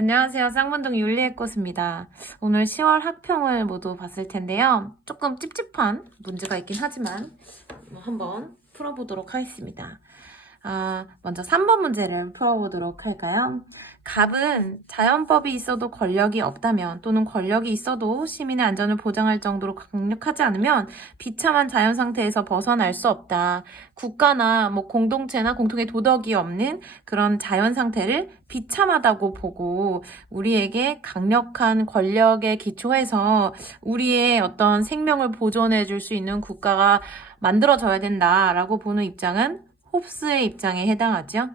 안녕하세요. 쌍문동 윤리의 꽃입니다. 오늘 10월 학평을 모두 봤을 텐데요. 조금 찝찝한 문제가 있긴 하지만 한번 풀어보도록 하겠습니다. 먼저 3번 문제를 풀어보도록 할까요? 갑은 자연법이 있어도 권력이 없다면 또는 권력이 있어도 시민의 안전을 보장할 정도로 강력하지 않으면 비참한 자연 상태에서 벗어날 수 없다. 국가나 공동체나 공통의 도덕이 없는 그런 자연 상태를 비참하다고 보고 우리에게 강력한 권력에 기초해서 우리의 어떤 생명을 보존해 줄 수 있는 국가가 만들어져야 된다라고 보는 입장은 홉스의 입장에 해당하죠.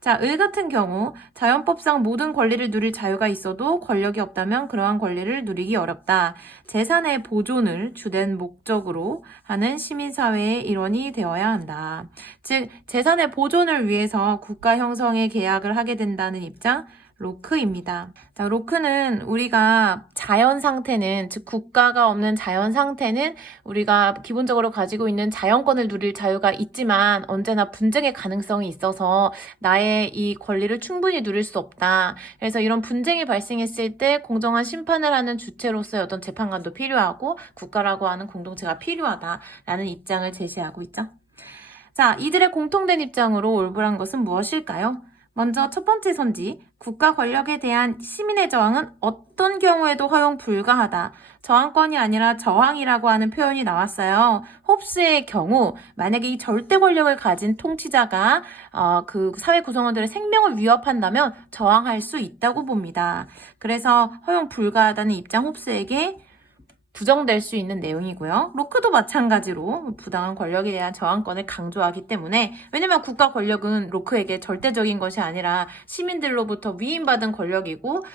자, 을 같은 경우 자연법상 모든 권리를 누릴 자유가 있어도 권력이 없다면 그러한 권리를 누리기 어렵다. 재산의 보존을 주된 목적으로 하는 시민사회의 일원이 되어야 한다. 즉, 재산의 보존을 위해서 국가 형성의 계약을 하게 된다는 입장, 로크입니다. 자, 로크는 우리가 자연 상태는, 즉 국가가 없는 자연 상태는 우리가 기본적으로 가지고 있는 자연권을 누릴 자유가 있지만 언제나 분쟁의 가능성이 있어서 나의 이 권리를 충분히 누릴 수 없다. 그래서 이런 분쟁이 발생했을 때 공정한 심판을 하는 주체로서의 어떤 재판관도 필요하고 국가라고 하는 공동체가 필요하다라는 입장을 제시하고 있죠. 자, 이들의 공통된 입장으로 올바른 것은 무엇일까요? 먼저 첫 번째 선지, 국가 권력에 대한 시민의 저항은 어떤 경우에도 허용 불가하다. 저항권이 아니라 저항이라고 하는 표현이 나왔어요. 홉스의 경우 만약에 이 절대 권력을 가진 통치자가 그 사회 구성원들의 생명을 위협한다면 저항할 수 있다고 봅니다. 그래서 허용 불가하다는 입장 홉스에게 부정될 수 있는 내용이고요. 로크도 마찬가지로 부당한 권력에 대한 저항권을 강조하기 때문에, 왜냐면 국가 권력은 로크에게 절대적인 것이 아니라 시민들로부터 위임받은 권력이고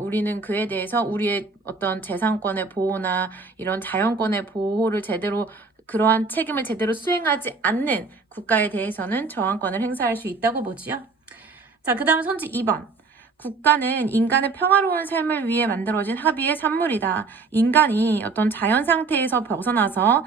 우리는 그에 대해서 우리의 어떤 재산권의 보호나 이런 자연권의 보호를 제대로, 그러한 책임을 제대로 수행하지 않는 국가에 대해서는 저항권을 행사할 수 있다고 보지요. 자, 그 다음 선지 2번. 국가는 인간의 평화로운 삶을 위해 만들어진 합의의 산물이다. 인간이 어떤 자연 상태에서 벗어나서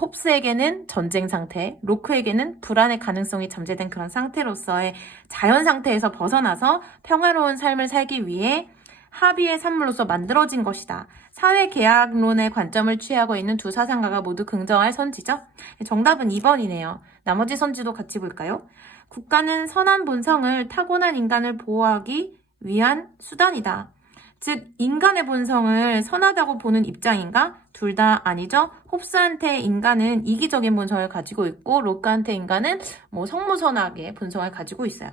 홉스에게는 전쟁 상태, 로크에게는 불안의 가능성이 잠재된 그런 상태로서의 자연 상태에서 벗어나서 평화로운 삶을 살기 위해 합의의 산물로서 만들어진 것이다. 사회계약론의 관점을 취하고 있는 두 사상가가 모두 긍정할 선지죠. 정답은 2번이네요. 나머지 선지도 같이 볼까요? 국가는 선한 본성을 타고난 인간을 보호하기 위한 수단이다. 즉, 인간의 본성을 선하다고 보는 입장인가? 둘 다 아니죠. 홉스한테 인간은 이기적인 본성을 가지고 있고 로크한테 인간은 성무선악의 본성을 가지고 있어요.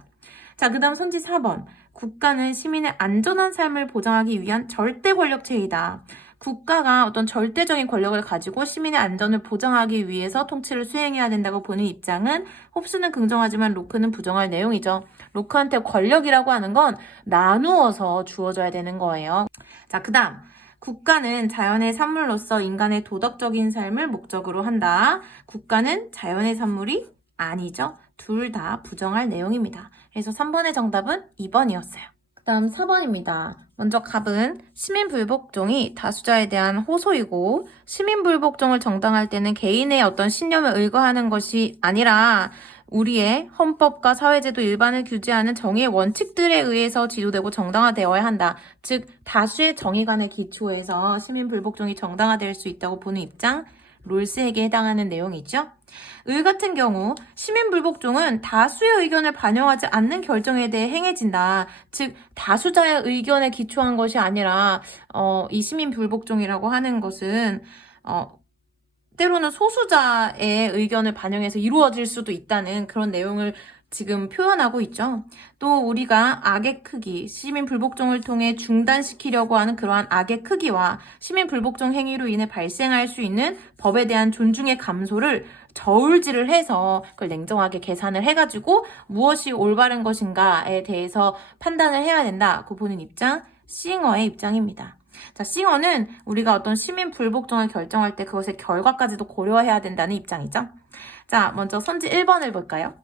자, 그 다음 선지 4번. 국가는 시민의 안전한 삶을 보장하기 위한 절대 권력체이다. 국가가 어떤 절대적인 권력을 가지고 시민의 안전을 보장하기 위해서 통치를 수행해야 된다고 보는 입장은 홉스는 긍정하지만 로크는 부정할 내용이죠. 로크한테 권력이라고 하는 건 나누어서 주어져야 되는 거예요. 자, 그 다음. 국가는 자연의 산물로서 인간의 도덕적인 삶을 목적으로 한다. 국가는 자연의 산물이 아니죠. 둘 다 부정할 내용입니다. 그래서 3번의 정답은 2번이었어요. 그 다음 4번입니다. 먼저 갑은 시민불복종이 다수자에 대한 호소이고 시민불복종을 정당할 때는 개인의 어떤 신념을 의거하는 것이 아니라 우리의 헌법과 사회제도 일반을 규제하는 정의의 원칙들에 의해서 지도되고 정당화되어야 한다. 즉 다수의 정의관에 기초해서 시민불복종이 정당화될 수 있다고 보는 입장, 롤스에게 해당하는 내용이죠. 을 같은 경우 시민불복종은 다수의 의견을 반영하지 않는 결정에 대해 행해진다. 즉 다수자의 의견에 기초한 것이 아니라 이 시민불복종이라고 하는 것은 때로는 소수자의 의견을 반영해서 이루어질 수도 있다는 그런 내용을 지금 표현하고 있죠. 또 우리가 악의 크기, 시민 불복종을 통해 중단시키려고 하는 그러한 악의 크기와 시민 불복종 행위로 인해 발생할 수 있는 법에 대한 존중의 감소를 저울질을 해서 그걸 냉정하게 계산을 해가지고 무엇이 올바른 것인가에 대해서 판단을 해야 된다고 보는 입장, 싱어의 입장입니다. 자, 싱어는 우리가 어떤 시민 불복종을 결정할 때 그것의 결과까지도 고려해야 된다는 입장이죠. 자, 먼저 선지 1번을 볼까요?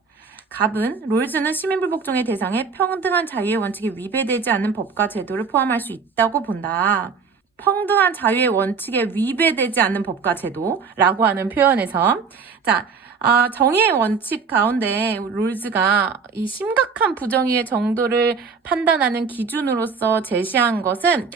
갑은 롤즈는 시민불복종의 대상에 평등한 자유의 원칙이 위배되지 않는 법과 제도를 포함할 수 있다고 본다. 평등한 자유의 원칙에 위배되지 않는 법과 제도라고 하는 표현에서 자, 정의의 원칙 가운데 롤즈가 이 심각한 부정의의 정도를 판단하는 기준으로서 제시한 것은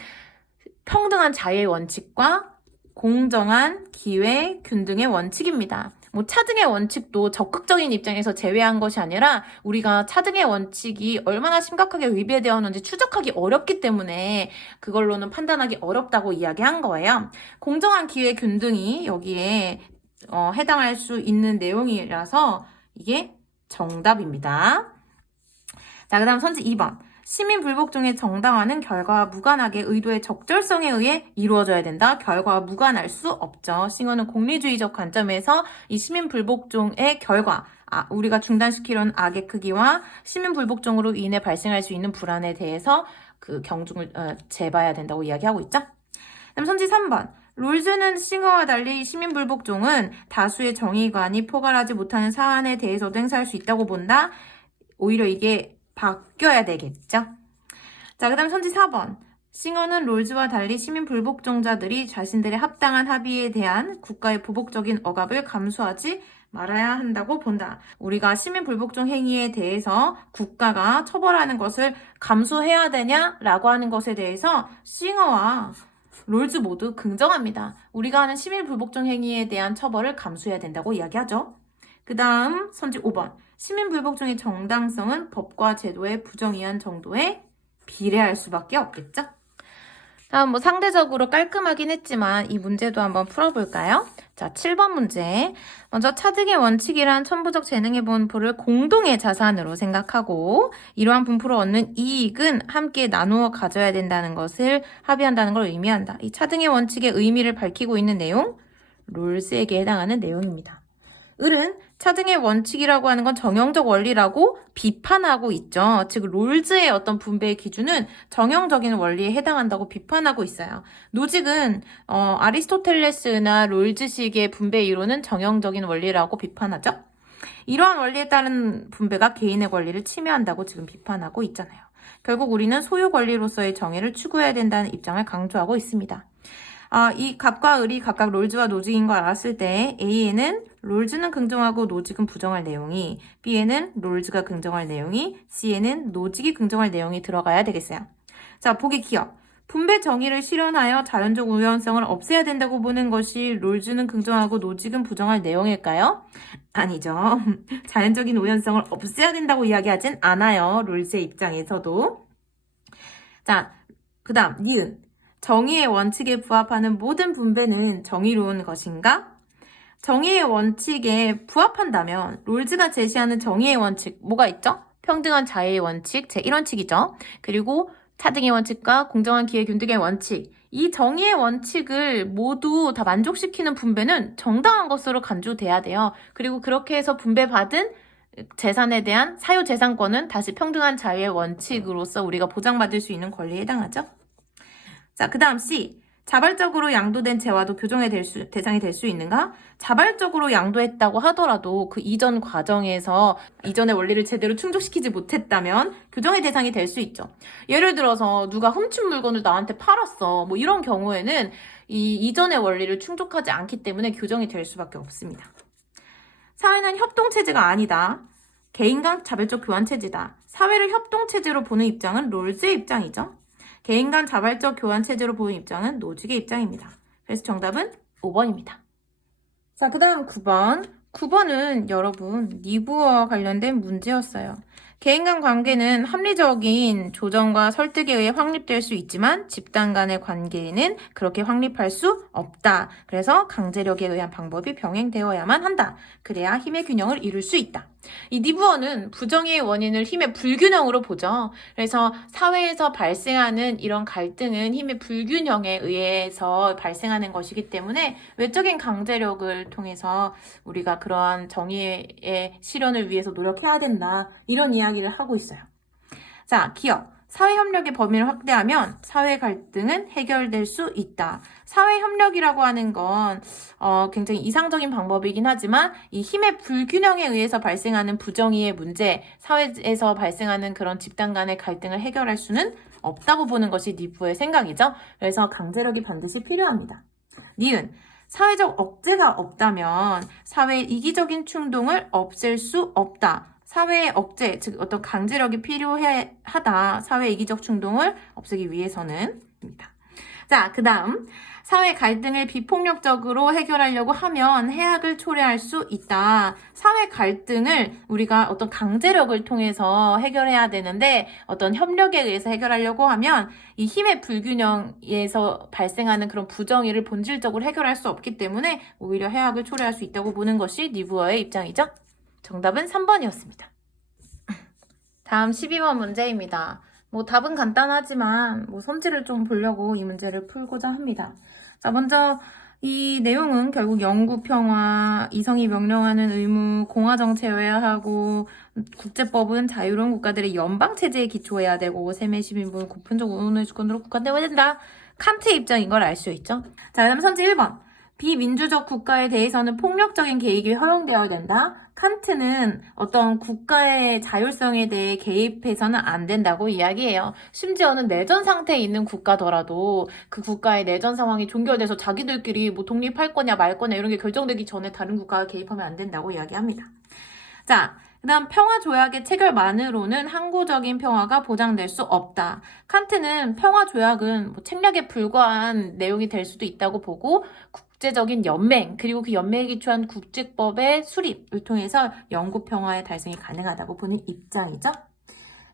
평등한 자유의 원칙과 공정한 기회 균등의 원칙입니다. 뭐 차등의 원칙도 적극적인 입장에서 제외한 것이 아니라 우리가 차등의 원칙이 얼마나 심각하게 위배되었는지 추적하기 어렵기 때문에 그걸로는 판단하기 어렵다고 이야기한 거예요. 공정한 기회 균등이 여기에 해당할 수 있는 내용이라서 이게 정답입니다. 자, 그 다음 선지 2번. 시민 불복종의 정당화는 결과와 무관하게 의도의 적절성에 의해 이루어져야 된다. 결과와 무관할 수 없죠. 싱어는 공리주의적 관점에서 이 시민 불복종의 결과, 우리가 중단시키려는 악의 크기와 시민 불복종으로 인해 발생할 수 있는 불안에 대해서 그 경중을 재봐야 된다고 이야기하고 있죠. 그다음 선지 3번. 롤즈는 싱어와 달리 시민 불복종은 다수의 정의관이 포괄하지 못하는 사안에 대해서도 행사할 수 있다고 본다. 오히려 이게 바뀌어야 되겠죠. 자, 그 다음 선지 4번. 싱어는 롤즈와 달리 시민 불복종자들이 자신들의 합당한 합의에 대한 국가의 보복적인 억압을 감수하지 말아야 한다고 본다. 우리가 시민 불복종 행위에 대해서 국가가 처벌하는 것을 감수해야 되냐라고 하는 것에 대해서 싱어와 롤즈 모두 긍정합니다. 우리가 하는 시민 불복종 행위에 대한 처벌을 감수해야 된다고 이야기하죠. 그 다음 선지 5번. 시민 불복종의 정당성은 법과 제도의 부정의한 정도에 비례할 수밖에 없겠죠? 다음 상대적으로 깔끔하긴 했지만 이 문제도 한번 풀어볼까요? 자, 7번 문제. 먼저 차등의 원칙이란 천부적 재능의 분포를 공동의 자산으로 생각하고 이러한 분포를 얻는 이익은 함께 나누어 가져야 된다는 것을 합의한다는 걸 의미한다. 이 차등의 원칙의 의미를 밝히고 있는 내용, 롤스에게 해당하는 내용입니다. 을은 차등의 원칙이라고 하는 건 정형적 원리라고 비판하고 있죠. 즉 롤즈의 어떤 분배의 기준은 정형적인 원리에 해당한다고 비판하고 있어요. 노직은 아리스토텔레스나 롤즈식의 분배 이론은 정형적인 원리라고 비판하죠. 이러한 원리에 따른 분배가 개인의 권리를 침해한다고 지금 비판하고 있잖아요. 결국 우리는 소유 권리로서의 정의를 추구해야 된다는 입장을 강조하고 있습니다. 이 갑과 을이 각각 롤즈와 노직인 걸 알았을 때 A에는 롤즈는 긍정하고 노직은 부정할 내용이, B에는 롤즈가 긍정할 내용이, C에는 노직이 긍정할 내용이 들어가야 되겠어요. 자, 보기 기억. 분배 정의를 실현하여 자연적 우연성을 없애야 된다고 보는 것이 롤즈는 긍정하고 노직은 부정할 내용일까요? 아니죠. 자연적인 우연성을 없애야 된다고 이야기하진 않아요. 롤즈의 입장에서도. 자, 그 다음 니은. 정의의 원칙에 부합하는 모든 분배는 정의로운 것인가? 정의의 원칙에 부합한다면 롤즈가 제시하는 정의의 원칙 뭐가 있죠? 평등한 자유의 원칙 제1원칙이죠. 그리고 차등의 원칙과 공정한 기회 균등의 원칙. 이 정의의 원칙을 모두 다 만족시키는 분배는 정당한 것으로 간주돼야 돼요. 그리고 그렇게 해서 분배받은 재산에 대한 사유재산권은 다시 평등한 자유의 원칙으로서 우리가 보장받을 수 있는 권리에 해당하죠. 자, 그 다음 C. 자발적으로 양도된 재화도 교정의 대상이 될 수 있는가? 자발적으로 양도했다고 하더라도 그 이전 과정에서 이전의 원리를 제대로 충족시키지 못했다면 교정의 대상이 될 수 있죠. 예를 들어서 누가 훔친 물건을 나한테 팔았어. 뭐 이런 경우에는 이 이전의 원리를 충족하지 않기 때문에 교정이 될 수밖에 없습니다. 사회는 협동체제가 아니다. 개인 간 자발적 교환체제다. 사회를 협동체제로 보는 입장은 롤즈의 입장이죠. 개인 간 자발적 교환 체제로 보는 입장은 노직의 입장입니다. 그래서 정답은 5번입니다. 자, 그 다음 9번. 9번은 여러분 니부어와 관련된 문제였어요. 개인 간 관계는 합리적인 조정과 설득에 의해 확립될 수 있지만 집단 간의 관계는 그렇게 확립할 수 없다. 그래서 강제력에 의한 방법이 병행되어야만 한다. 그래야 힘의 균형을 이룰 수 있다. 이 니부어는 부정의 원인을 힘의 불균형으로 보죠. 그래서 사회에서 발생하는 이런 갈등은 힘의 불균형에 의해서 발생하는 것이기 때문에 외적인 강제력을 통해서 우리가 그러한 정의의 실현을 위해서 노력해야 된다. 이런 이야기를 하고 있어요. 자, 기억. 사회협력의 범위를 확대하면 사회 갈등은 해결될 수 있다. 사회협력이라고 하는 건 굉장히 이상적인 방법이긴 하지만 이 힘의 불균형에 의해서 발생하는 부정의의 문제, 사회에서 발생하는 그런 집단 간의 갈등을 해결할 수는 없다고 보는 것이 니부의 생각이죠. 그래서 강제력이 반드시 필요합니다. 니은, 사회적 억제가 없다면 사회의 이기적인 충동을 없앨 수 없다. 사회의 억제, 즉 어떤 강제력이 필요하다. 사회의 이기적 충동을 없애기 위해서는 입니다. 자, 그 다음 사회 갈등을 비폭력적으로 해결하려고 하면 해악을 초래할 수 있다. 사회 갈등을 우리가 어떤 강제력을 통해서 해결해야 되는데 어떤 협력에 의해서 해결하려고 하면 이 힘의 불균형에서 발생하는 그런 부정의를 본질적으로 해결할 수 없기 때문에 오히려 해악을 초래할 수 있다고 보는 것이 니부어의 입장이죠. 정답은 3번이었습니다. 다음 12번 문제입니다. 답은 간단하지만 선지를 좀 보려고 이 문제를 풀고자 합니다. 자, 먼저 이 내용은 결국 영구 평화, 이성이 명령하는 의무, 공화정체여야 하고 국제법은 자유로운 국가들의 연방체제에 기초해야 되고 세계 시민분 보편적 운운의 주권으로 국가되어야 된다. 칸트의 입장인 걸 알 수 있죠. 자, 그다음 선지 1번. 비민주적 국가에 대해서는 폭력적인 개입이 허용되어야 된다. 칸트는 어떤 국가의 자율성에 대해 개입해서는 안 된다고 이야기해요. 심지어는 내전 상태에 있는 국가더라도 그 국가의 내전 상황이 종결돼서 자기들끼리 독립할 거냐 말 거냐 이런 게 결정되기 전에 다른 국가가 개입하면 안 된다고 이야기합니다. 자, 그 다음 평화조약의 체결만으로는 항구적인 평화가 보장될 수 없다. 칸트는 평화조약은 책략에 불과한 내용이 될 수도 있다고 보고 국제적인 연맹 그리고 그 연맹에 기초한 국제법의 수립을 통해서 영구 평화의 달성이 가능하다고 보는 입장이죠.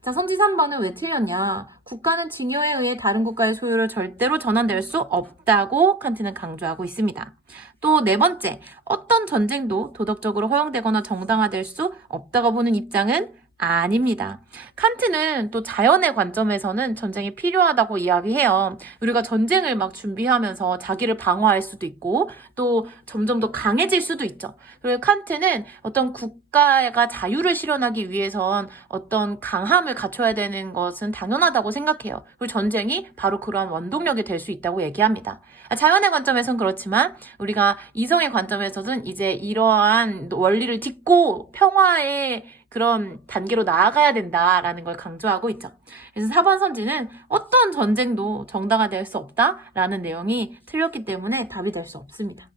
자, 선지 3번은 왜 틀렸냐? 국가는 징여에 의해 다른 국가의 소유를 절대로 전환될 수 없다고 칸트는 강조하고 있습니다. 또 네 번째, 어떤 전쟁도 도덕적으로 허용되거나 정당화될 수 없다고 보는 입장은 아닙니다. 칸트는 또 자연의 관점에서는 전쟁이 필요하다고 이야기해요. 우리가 전쟁을 막 준비하면서 자기를 방어할 수도 있고 또 점점 더 강해질 수도 있죠. 그리고 칸트는 어떤 국가가 자유를 실현하기 위해선 어떤 강함을 갖춰야 되는 것은 당연하다고 생각해요. 그리고 전쟁이 바로 그러한 원동력이 될 수 있다고 얘기합니다. 자연의 관점에서는 그렇지만 우리가 이성의 관점에서는 이제 이러한 원리를 딛고 평화의 그런 단계로 나아가야 된다라는 걸 강조하고 있죠. 그래서 4번 선지는 어떤 전쟁도 정당화될 수 없다라는 내용이 틀렸기 때문에 답이 될 수 없습니다.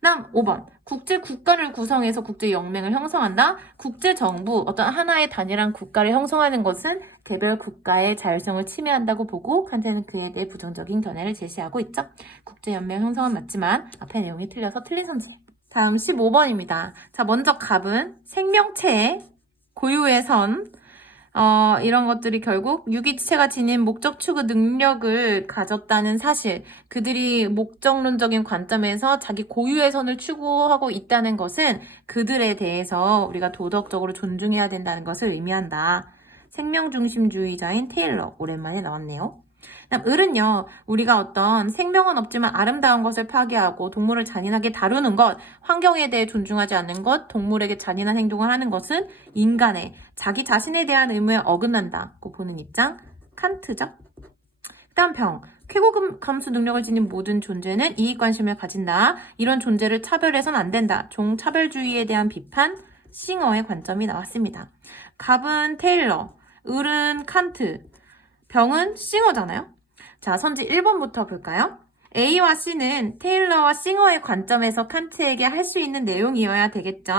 다음 5번. 국제국가를 구성해서 국제연맹을 형성한다. 국제정부, 어떤 하나의 단일한 국가를 형성하는 것은 개별 국가의 자율성을 침해한다고 보고 칸트는 그에 대해 부정적인 견해를 제시하고 있죠. 국제연맹 형성은 맞지만 앞의 내용이 틀려서 틀린 선지. 다음 15번입니다. 자, 먼저 갑은 생명체의 고유의 선, 이런 것들이 결국 유기체가 지닌 목적 추구 능력을 가졌다는 사실, 그들이 목적론적인 관점에서 자기 고유의 선을 추구하고 있다는 것은 그들에 대해서 우리가 도덕적으로 존중해야 된다는 것을 의미한다. 생명중심주의자인 테일러, 오랜만에 나왔네요. 그다음 을은요, 우리가 어떤 생명은 없지만 아름다운 것을 파괴하고 동물을 잔인하게 다루는 것, 환경에 대해 존중하지 않는 것, 동물에게 잔인한 행동을 하는 것은 인간의 자기 자신에 대한 의무에 어긋난다고 보는 입장, 칸트죠. 그다음 병, 쾌고 감수 능력을 지닌 모든 존재는 이익관심을 가진다. 이런 존재를 차별해서는 안 된다. 종차별주의에 대한 비판, 싱어의 관점이 나왔습니다. 갑은 테일러, 을은 칸트, 병은 싱어잖아요. 자, 선지 1번부터 볼까요? A와 C는 테일러와 싱어의 관점에서 칸트에게 할 수 있는 내용이어야 되겠죠.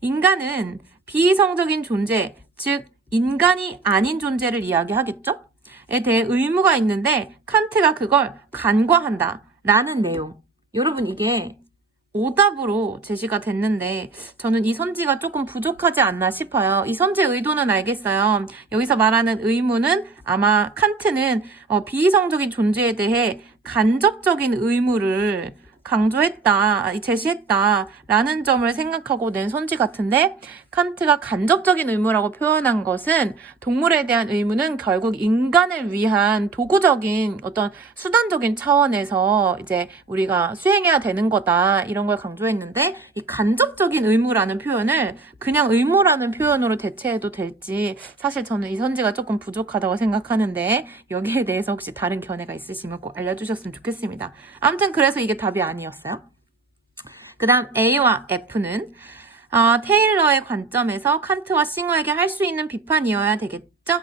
인간은 비이성적인 존재, 즉 인간이 아닌 존재를 이야기하겠죠? 에 대해 의무가 있는데 칸트가 그걸 간과한다 라는 내용. 여러분, 이게 오답으로 제시가 됐는데 저는 이 선지가 조금 부족하지 않나 싶어요. 이 선지의 의도는 알겠어요. 여기서 말하는 의무는 아마 칸트는 비이성적인 존재에 대해 간접적인 의무를 제시했다라는 점을 생각하고 낸 선지 같은데 칸트가 간접적인 의무라고 표현한 것은 동물에 대한 의무는 결국 인간을 위한 도구적인 어떤 수단적인 차원에서 이제 우리가 수행해야 되는 거다 이런 걸 강조했는데 이 간접적인 의무라는 표현을 그냥 의무라는 표현으로 대체해도 될지 사실 저는 이 선지가 조금 부족하다고 생각하는데 여기에 대해서 혹시 다른 견해가 있으시면 꼭 알려주셨으면 좋겠습니다. 아무튼 그래서 이게 답이 아니었어요. 그 다음 A와 F는 테일러의 관점에서 칸트와 싱어에게 할 수 있는 비판이어야 되겠죠?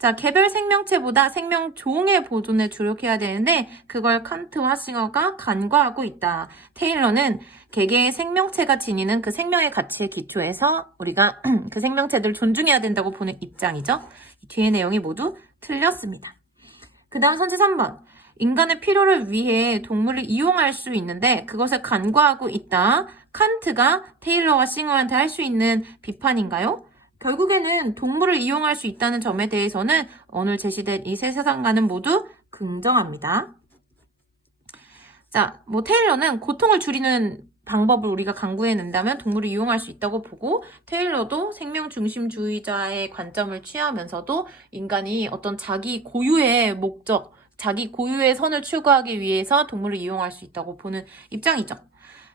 자, 개별 생명체보다 생명종의 보존에 주력해야 되는데 그걸 칸트와 싱어가 간과하고 있다. 테일러는 개개의 생명체가 지니는 그 생명의 가치에 기초해서 우리가 그 생명체들을 존중해야 된다고 보는 입장이죠. 이 뒤의 내용이 모두 틀렸습니다. 그 다음 선지 3번. 인간의 필요를 위해 동물을 이용할 수 있는데 그것을 간과하고 있다. 칸트가 테일러와 싱어한테 할 수 있는 비판인가요? 결국에는 동물을 이용할 수 있다는 점에 대해서는 오늘 제시된 이 세 사상가는 모두 긍정합니다. 자, 테일러는 고통을 줄이는 방법을 우리가 강구해낸다면 동물을 이용할 수 있다고 보고 테일러도 생명중심주의자의 관점을 취하면서도 인간이 어떤 자기 고유의 목적, 자기 고유의 선을 추구하기 위해서 동물을 이용할 수 있다고 보는 입장이죠.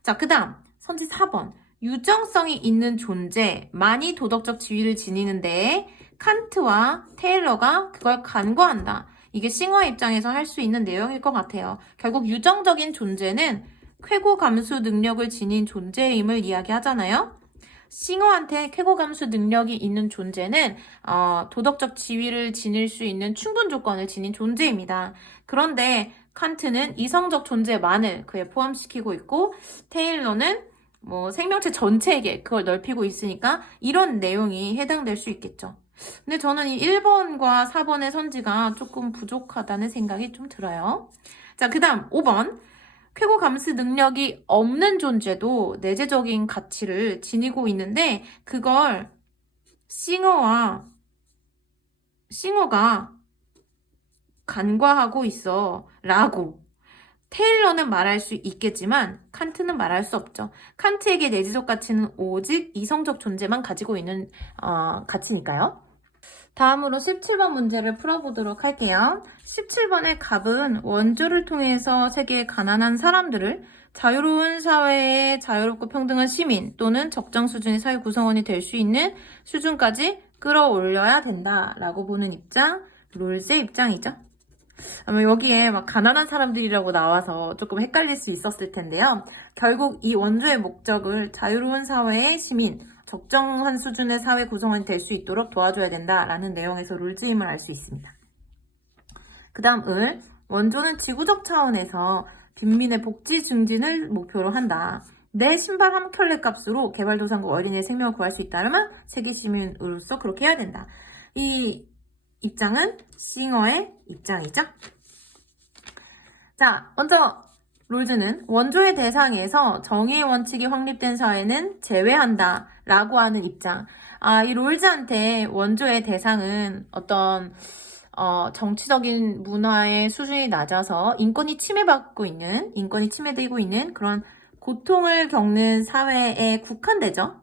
자, 그 다음 선지 4번. 유정성이 있는 존재, 많이 도덕적 지위를 지니는데 칸트와 테일러가 그걸 간과한다. 이게 싱어의 입장에서 할 수 있는 내용일 것 같아요. 결국 유정적인 존재는 쾌고 감수 능력을 지닌 존재임을 이야기하잖아요. 싱어한테 쾌고 감수 능력이 있는 존재는 도덕적 지위를 지닐 수 있는 충분 조건을 지닌 존재입니다. 그런데 칸트는 이성적 존재만을 그에 포함시키고 있고 테일러는 생명체 전체에게 그걸 넓히고 있으니까 이런 내용이 해당될 수 있겠죠. 근데 저는 이 1번과 4번의 선지가 조금 부족하다는 생각이 좀 들어요. 자, 그 다음 5번. 쾌고 감수 능력이 없는 존재도 내재적인 가치를 지니고 있는데 그걸 싱어가 간과하고 있어 라고 테일러는 말할 수 있겠지만 칸트는 말할 수 없죠. 칸트에게 내재적 가치는 오직 이성적 존재만 가지고 있는 가치니까요. 다음으로 17번 문제를 풀어보도록 할게요. 17번의 갑은 원조를 통해서 세계의 가난한 사람들을 자유로운 사회의 자유롭고 평등한 시민 또는 적정 수준의 사회 구성원이 될 수 있는 수준까지 끌어올려야 된다라고 보는 입장, 롤스의 입장이죠. 아마 여기에 막 가난한 사람들이라고 나와서 조금 헷갈릴 수 있었을 텐데요. 결국 이 원조의 목적을 자유로운 사회의 시민, 적정한 수준의 사회 구성원이 될 수 있도록 도와줘야 된다라는 내용에서 롤즈임을 알 수 있습니다. 그 다음 을, 원조는 지구적 차원에서 빈민의 복지 증진을 목표로 한다. 내 신발 한 켤레 값으로 개발도상국 어린이의 생명을 구할 수 있다면 세계 시민으로서 그렇게 해야 된다. 이 입장은 싱어의 입장이죠. 자, 먼저 롤즈는 원조의 대상에서 정의의 원칙이 확립된 사회는 제외한다 라고 하는 입장. 이 롤즈한테 원조의 대상은 어떤 정치적인 문화의 수준이 낮아서 인권이 침해되고 있는 그런 고통을 겪는 사회에 국한되죠.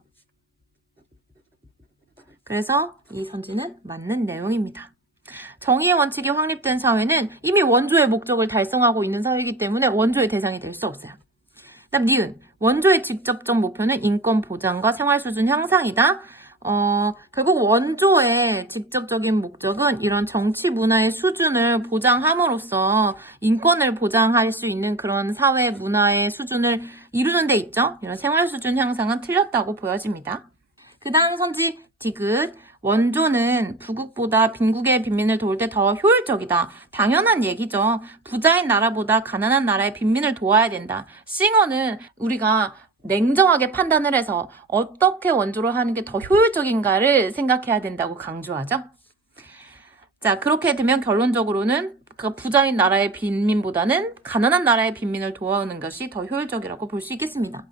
그래서 이 선지는 맞는 내용입니다. 정의의 원칙이 확립된 사회는 이미 원조의 목적을 달성하고 있는 사회이기 때문에 원조의 대상이 될 수 없어요. 그다음 니은, 원조의 직접적 목표는 인권 보장과 생활 수준 향상이다. 결국 원조의 직접적인 목적은 이런 정치 문화의 수준을 보장함으로써 인권을 보장할 수 있는 그런 사회 문화의 수준을 이루는 데 있죠. 이런 생활 수준 향상은 틀렸다고 보여집니다. 그 다음 선지 디귿. 원조는 부국보다 빈국의 빈민을 도울 때 더 효율적이다. 당연한 얘기죠. 부자인 나라보다 가난한 나라의 빈민을 도와야 된다. 싱어는 우리가 냉정하게 판단을 해서 어떻게 원조를 하는 게 더 효율적인가를 생각해야 된다고 강조하죠. 자, 그렇게 되면 결론적으로는 그 부자인 나라의 빈민보다는 가난한 나라의 빈민을 도와오는 것이 더 효율적이라고 볼 수 있겠습니다.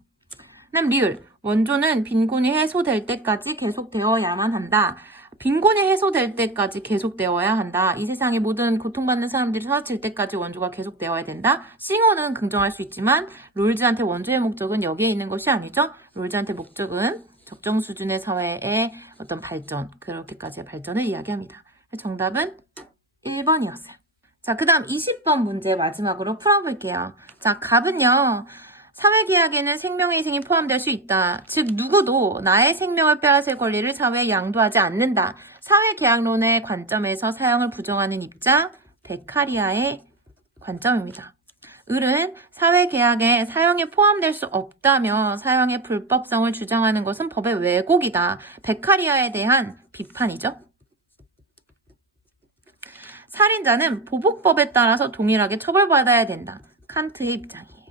그다음 리을. 원조는 빈곤이 해소될 때까지 계속되어야만 한다. 빈곤이 해소될 때까지 계속되어야 한다. 이 세상의 모든 고통받는 사람들이 사라질 때까지 원조가 계속되어야 된다. 싱어는 긍정할 수 있지만 롤즈한테 원조의 목적은 여기에 있는 것이 아니죠. 롤즈한테 목적은 적정 수준의 사회의 어떤 발전, 그렇게까지의 발전을 이야기합니다. 정답은 1번이었어요. 자, 그 다음 20번 문제 마지막으로 풀어볼게요. 자, 갑은요. 사회계약에는 생명의 희생이 포함될 수 있다. 즉 누구도 나의 생명을 빼앗을 권리를 사회에 양도하지 않는다. 사회계약론의 관점에서 사형을 부정하는 입장, 베카리아의 관점입니다. 을은 사회계약에 사형이 포함될 수 없다며 사형의 불법성을 주장하는 것은 법의 왜곡이다. 베카리아에 대한 비판이죠. 살인자는 보복법에 따라서 동일하게 처벌받아야 된다. 칸트의 입장이에요.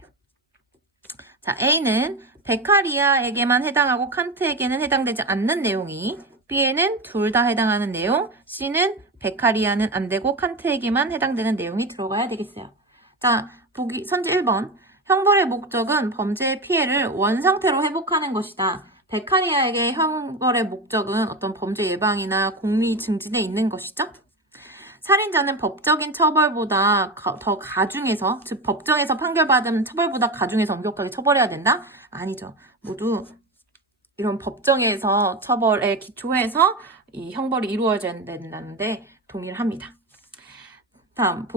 자, A는 베카리아에게만 해당하고 칸트에게는 해당되지 않는 내용이, B에는 둘 다 해당하는 내용, C는 베카리아는 안 되고 칸트에게만 해당되는 내용이 들어가야 되겠어요. 자, 보기 선지 1번. 형벌의 목적은 범죄의 피해를 원상태로 회복하는 것이다. 베카리아에게 형벌의 목적은 어떤 범죄 예방이나 공리 증진에 있는 것이죠. 살인자는 법적인 처벌보다 더 가중해서, 즉 법정에서 판결받은 처벌보다 가중해서 엄격하게 처벌해야 된다? 아니죠. 모두 이런 법정에서 처벌에 기초해서 이 형벌이 이루어져야 된다는데 동일합니다. 다음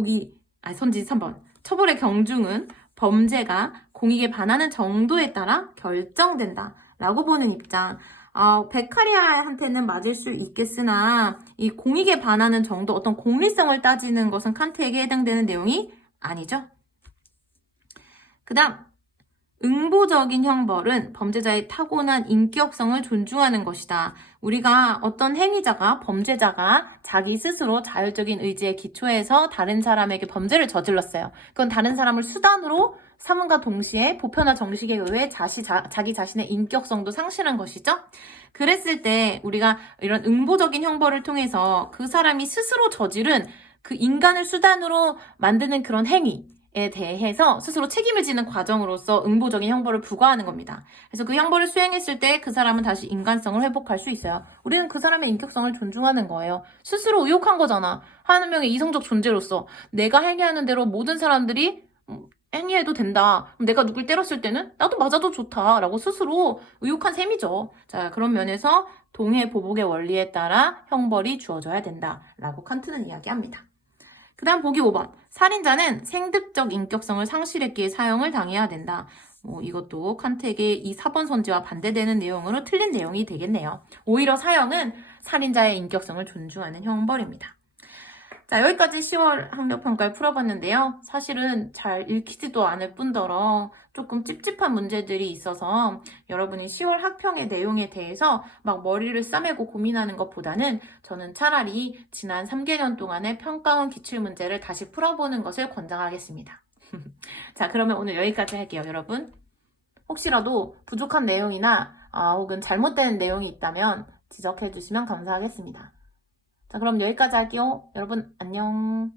선지 3번. 처벌의 경중은 범죄가 공익에 반하는 정도에 따라 결정된다 라고 보는 입장. 베카리아한테는 맞을 수 있겠으나 이 공익에 반하는 정도, 어떤 공리성을 따지는 것은 칸트에게 해당되는 내용이 아니죠. 그 다음, 응보적인 형벌은 범죄자의 타고난 인격성을 존중하는 것이다. 우리가 어떤 행위자가, 범죄자가 자기 스스로 자율적인 의지에 기초해서 다른 사람에게 범죄를 저질렀어요. 그건 다른 사람을 수단으로 삼음과 동시에 보편화 정식에 의해 자기 자신의 인격성도 상실한 것이죠. 그랬을 때 우리가 이런 응보적인 형벌을 통해서 그 사람이 스스로 저지른 그 인간을 수단으로 만드는 그런 행위에 대해서 스스로 책임을 지는 과정으로서 응보적인 형벌을 부과하는 겁니다. 그래서 그 형벌을 수행했을 때 그 사람은 다시 인간성을 회복할 수 있어요. 우리는 그 사람의 인격성을 존중하는 거예요. 스스로 의욕한 거잖아. 한 명의 이성적 존재로서 내가 행위하는 대로 모든 사람들이 행위해도 된다. 그럼 내가 누굴 때렸을 때는 나도 맞아도 좋다라고 스스로 의욕한 셈이죠. 자, 그런 면에서 동해 보복의 원리에 따라 형벌이 주어져야 된다라고 칸트는 이야기합니다. 그 다음 보기 5번. 살인자는 생득적 인격성을 상실했기에 사형을 당해야 된다. 이것도 칸트에게 이 4번 선지와 반대되는 내용으로 틀린 내용이 되겠네요. 오히려 사형은 살인자의 인격성을 존중하는 형벌입니다. 자, 여기까지 10월 학력평가를 풀어봤는데요. 사실은 잘 읽히지도 않을 뿐더러 조금 찝찝한 문제들이 있어서 여러분이 10월 학평의 내용에 대해서 막 머리를 싸매고 고민하는 것보다는 저는 차라리 지난 3개년 동안의 평가원 기출문제를 다시 풀어보는 것을 권장하겠습니다. 자, 그러면 오늘 여기까지 할게요, 여러분. 혹시라도 부족한 내용이나 혹은 잘못된 내용이 있다면 지적해 주시면 감사하겠습니다. 자, 그럼 여기까지 할게요. 여러분, 안녕.